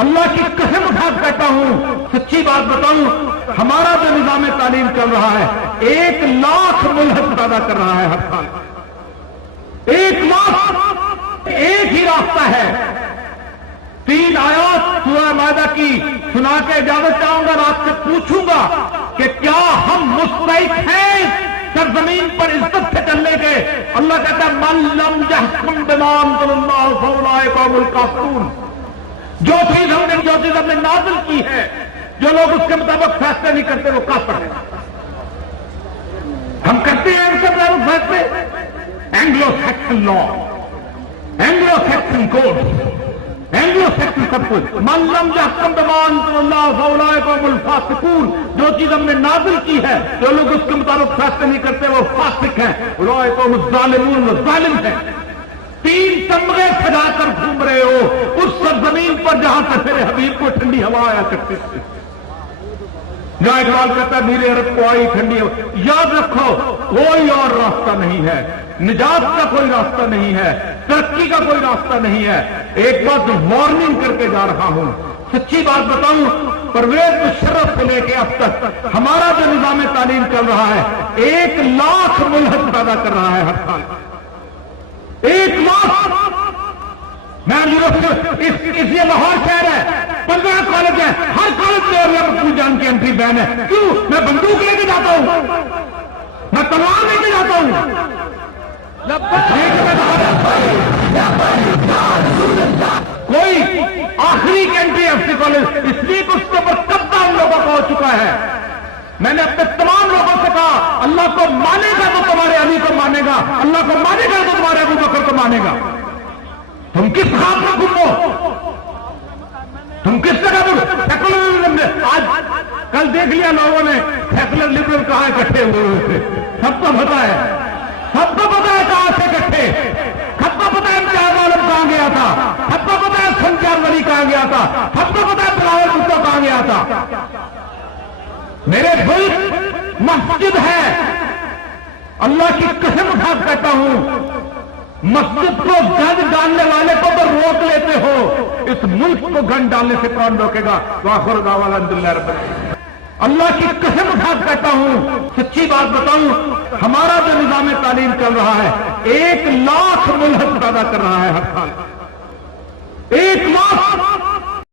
اللہ کی قسم اٹھا کہتا ہوں، سچی بات بتاؤں، ہمارا جو نظام تعلیم چل رہا ہے 1 لاکھ ملحد پیدا کر رہا ہے ہر سال۔ 1 لاکھ، ایک ہی راستہ ہے۔ 3 آیات سورہ مائدہ کی سنا کے اجازت چاہوں گا، رات سے پوچھوں گا کہ کیا ہم مستحق ہیں سرزمین پر عزت سے چلنے کے؟ اللہ کہتا ہے من لم یحکم بما انزل اللہ فاولئک هم الکافرون۔ جو چیز ہم نے نازل کی ہے، جو لوگ اس کے مطابق فیصلے نہیں کرتے وہ کافر ہیں۔ ہم کرتے ہیں ان کے مطابق فیصلے، Anglo Saxon law, Anglo Saxon code, Anglo Saxon سب کچھ۔ من لم یحکم بما انزل اللہ فاولئک هم الفاسقون۔ جو چیز ہم نے نازل کی ہے، جو لوگ اس کے مطابق فیصلے نہیں کرتے وہ فاسق ہیں، اولئک هم الظالمون، وہ ظالم ہیں۔ 3 تمغے سجا کر گھوم رہے ہو اس سرزمین پر جہاں سے میرے حبیب کو ٹھنڈی ہوا آیا کرتی تھی۔ جہاں اقبال کہتا ہے میرے عرب کو آئی ٹھنڈی ہوا۔ یاد رکھو کوئی اور راستہ نہیں ہے، نجات کا کوئی راستہ نہیں ہے، ترقی کا کوئی راستہ نہیں ہے۔ ایک بات وارننگ کر کے جا رہا ہوں، سچی بات بتاؤں، پرویز مشرف سے لے کے اب تک ہمارا جو نظام تعلیم چل رہا ہے 1 لاکھ ملحد پیدا کر رہا ہے ہر سال۔ 1 لاکھ۔ میں اس لیے لاہور شہر ہے، 15 کالج ہے، ہر کالج میں اور مقبول جان کی انٹری بین ہے۔ کیوں؟ میں بندوق لے کے جاتا ہوں، میں تلوار لے کے جاتا ہوں۔ کوئی آخری انٹری کالج اس لیے کہ اس کے اوپر قبضہ ان لوگوں کا ہو چکا ہے۔ میں نے اپنے تمام لوگوں سے کہا اللہ کو مانے گا تو تمہارے علی کو مانے گا، اللہ کو مانے گا تو تمہارے ابو بکر کو مانے گا۔ تم کس خواب میں گھومو؟ تم کس طرح سیکولرزم میں؟ آج کل دیکھ لیا لوگوں نے سیکولر لبرل کہاں اکٹھے ہوئے تھے، سب کو پتا ہے، سب کو پتا ہے کہاں سے اکٹھے، سب کو پتا ہے امتیاز عالم کہاں گیا تھا، سب کو پتا ہے سنچار ولی کہاں گیا تھا، سب کو پتا ہے بلاول بھٹو کہاں گیا تھا۔ میرے ملک مسجد ہے، اللہ کی قسم اٹھا کہتا ہوں، مسجد کو گند ڈالنے والے کو تو روک لیتے ہو، اس ملک کو گند ڈالنے سے کون روکے گا؟ وآخر دعوانا الحمدللہ رب العالمین۔ اللہ کی قسم اٹھا کہتا ہوں، سچی بات بتاؤں، ہمارا جو نظام تعلیم چل رہا ہے 1 لاکھ ملحد پیدا کر رہا ہے ہر سال۔ 1